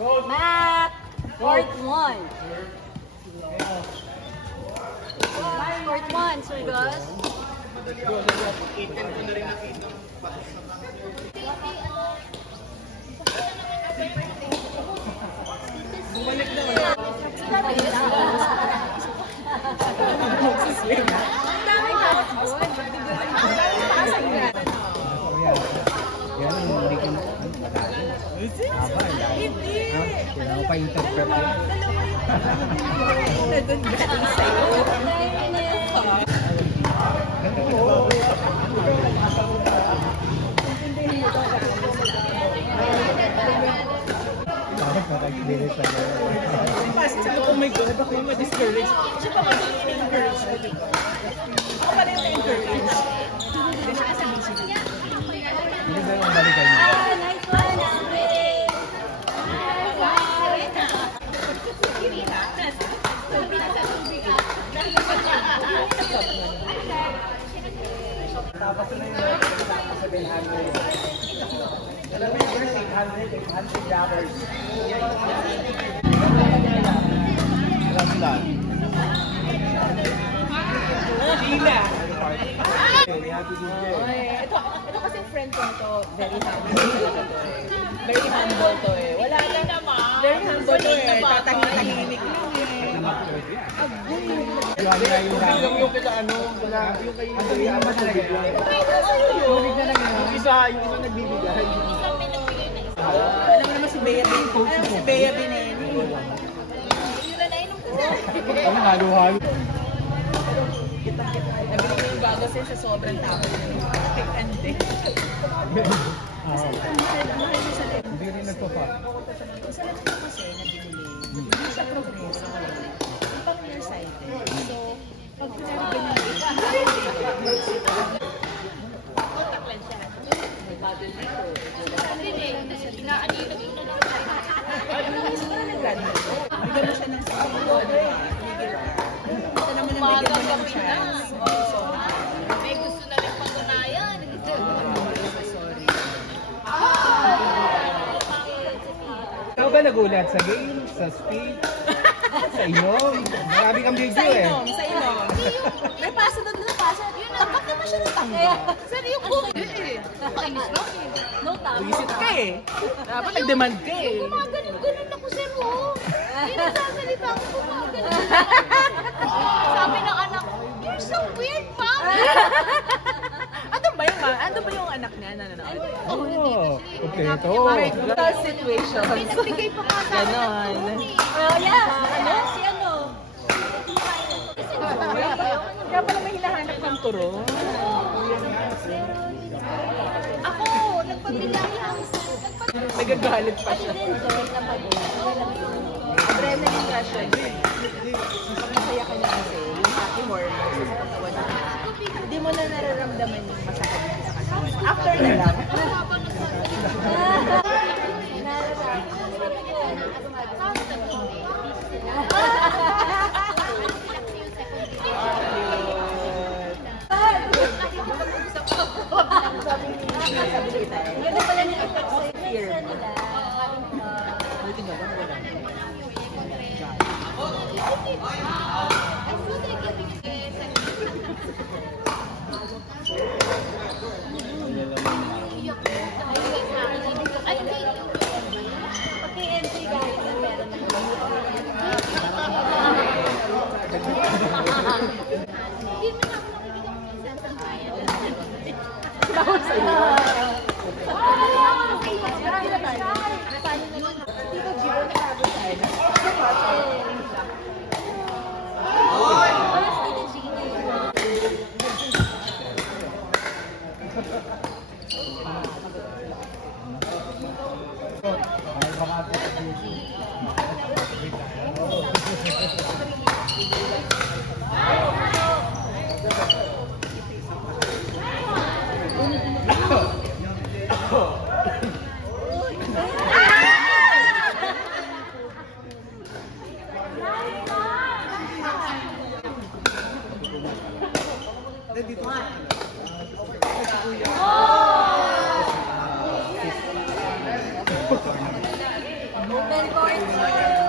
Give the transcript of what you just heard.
Matt! Court 1. Court 1, Surgos. Bumalik na yan ang hindi ko na kailangan pa interpret yun. Nandun galing sa'yo. Oh my God, ako yung ma-discourage. Siya pa kasi yung encourage mo, diba? Ako pala yung na-encourage. Hindi siya kasi busy. Hindi ba yung balikan niyo? Nice one! Tapos na yung 700. Alam mo yung 800 dollars. Rasulan. Gina! Ito kasi friend ko to, very humble talaga to eh. Very humble to eh. Wala lang naman. Very humble to eh. Tatahimik lang eh. Yung kita ano, yung kay Andrea ba talaga yun? Yung isa nagbibigay. Alam mo naman si Bea Bineni. Si Bea Bineni. Ano halo-halo? Nabili ko yung gagasin sa sobrang tapos. Ante. Hindi rin nagpapa. Sa lahat ko kasi na binili, hindi siya progreso. Pang nearsighted. So, pag pinag-binili, contact lens siya. May bubble dito. Ano nga isa parang nag-graduate? Bigyan mo siya ng ito naman ang bigyan mo ng chance. May gusto na rin patunayan. Sorry. Ikaw ba nagulat sa game, sa speech, sa inom? Marami kang video eh. Sa inom. May pasa doon na pasa. Tapat naman siya ng tangga. Seryo ko. Nakainis ba? No tama. Visit ka eh. Dapat nag-demand ka eh. Gumaganon ako, sir, oh. Hindi nagsasalita ako, gumaganon. Sabi ng anak ko, you're so weird, mom. Ano ba yung anak niya na nanonood? Okay, ito. Marital situation. May nagbigay pa nga sa Ganon. Oh, yeah. Ano? Si ano? Kaya pala may hinahanap ng turo. Ako, nagpabilang lang. Nagagalit pa siya. Adrenaline rush siya. Pag masaya ka na kasi, yung happy hormones sa katawan mo, hindi mo na nararamdaman yung masakit sa katawan. After na lang. Ganda pala niya effect sa fear mo. Buti nga lang wala. Oh. Golden Court.